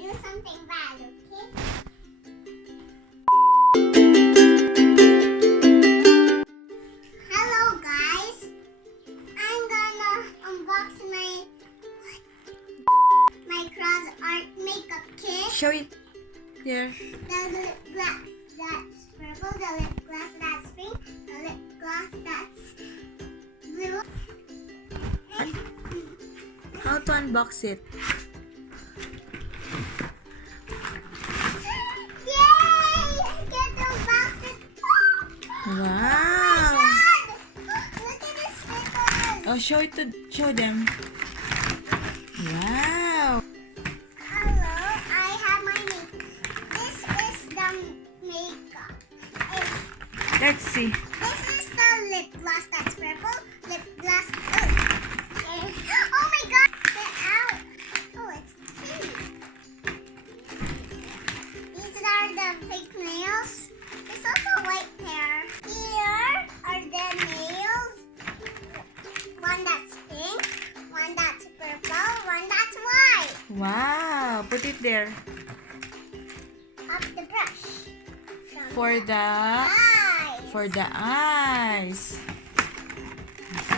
do something bad, okay? Hello guys. I'm gonna unbox my CRAZ-Art makeup kit. Show it. Here. The lip gloss that's purple, the lip gloss that's pink, the lip gloss that's blue. And How to unbox it? yay! I get to unbox it. Wow. Oh my god! Look at the stickers. Oh, show them. Wow. Hello, I have my makeup. This is the makeup. Let's see. This is the lip gloss that's purple. Lip gloss. Oh my god! Get out! Oh, it's pink. These are the fake nails. There's also white hair. Here are the nails. One that's pink, one that's purple, one that's white. Wow. Put it there. Up the brush. From For eyes. the eyes.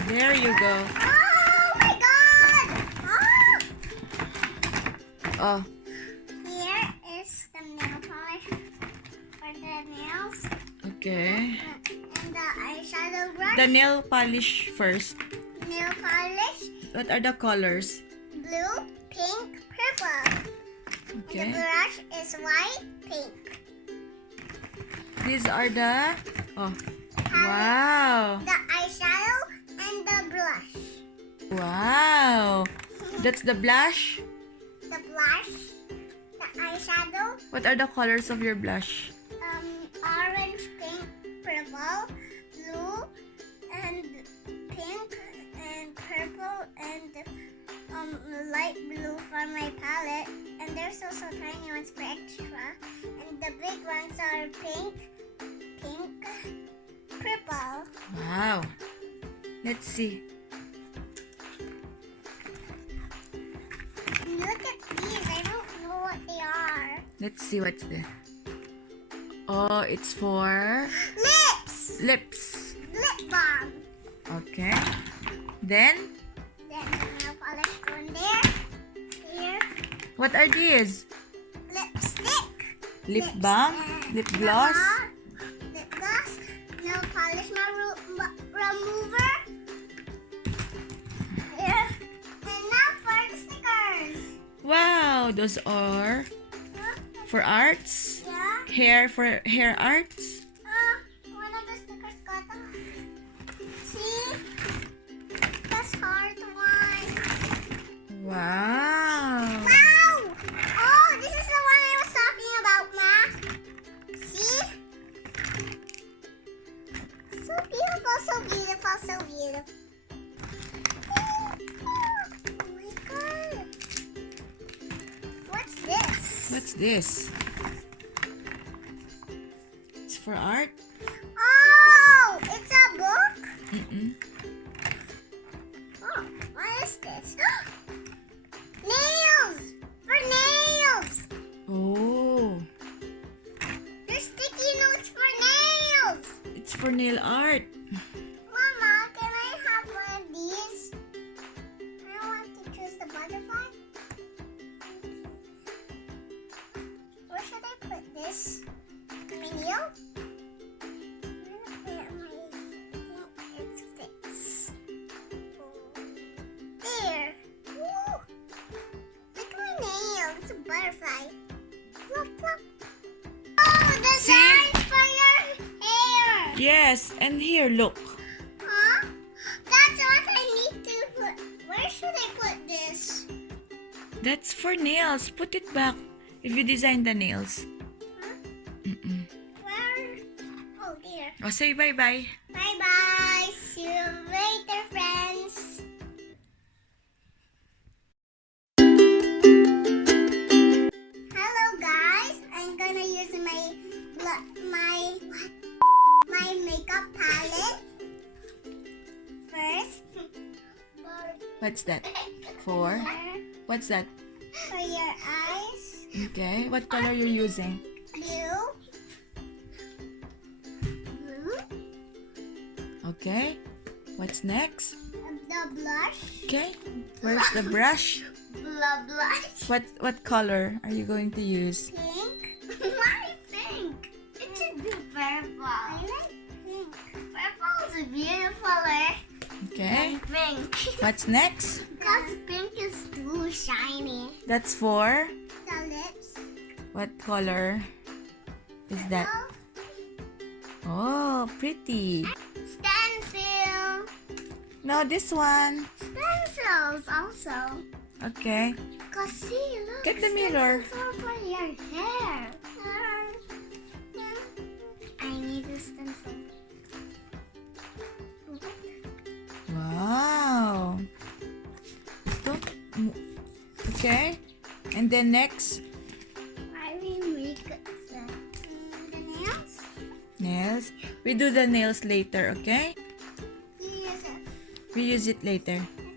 There you go. Oh my god! Oh! Oh, Here is the nail polish for the nails. okay. And the eyeshadow brush. The nail polish first. Nail polish. What are the colors? Blue, pink, purple. And the Okay. brush is white, pink. These are the... Oh, wow. The eyeshadow and the blush. Wow. That's the blush. The blush, the eyeshadow, What are the colors of your blush? orange, pink, purple, blue, and pink, and purple, and light blue for my palette. And there's also tiny ones for extra. And the big ones are pink, purple. Wow. Let's see. Look at these. I don't know what they are. Let's see what's there. Oh, it's for Lips! lips. Lip balm. Okay. Then, Then the nail polish go in there. Here. what are these? Lipstick. Lip Lips, balm? and Lip gloss? Lip gloss. Nail polish remover. Yeah. And now for the stickers. Wow, those are Huh? for arts. Yeah. Hair arts. One of the stickers got off. See? That's hard one. Wow. Wow! Oh, this is the one I was talking about, Ma. See? So beautiful, so beautiful, so beautiful. Oh my god. What's this? What's this? It's for art? Oh, it's a book? Mm-mm. Oh, what is this? Nails! For nails! Oh, There's sticky notes for nails! it's for nail art. Mama, can I have one of these? I want to choose the butterfly. Where should I put this? My nail? It fits. There. Woo. Look at my nail. It's a butterfly. Plop, plop. Oh, the See? signs for your hair. Yes, and here, look. Huh? That's what I need to put. Where should I put this? That's for nails. Put it back if you design the nails. Huh? Mm-mm. Where? Oh, dear. Oh, say bye-bye. Bye-bye. See you later, friends. Hello, guys. I'm gonna use my makeup palette first. What's that? For? What's that? For your eyes. Okay. What color you're using? Blue. Blue. Okay. What's next? The blush. Okay. Where's the brush? Blush. What color are you going to use? Pink. Why pink? It should be purple. I like pink. Purple is beautifuler Okay. than pink. What's next? Because pink is too shiny. That's for The lips. what color is that? Oh, pretty. Stencil. No, this one. Stencils also. Okay. Cause see, look. Get the mirror. Stencils over your hair. I need a stencil. Wow. Ito. Okay. And then next, I will make the nails. nails. We do the nails later, okay? Use it. We use it later. And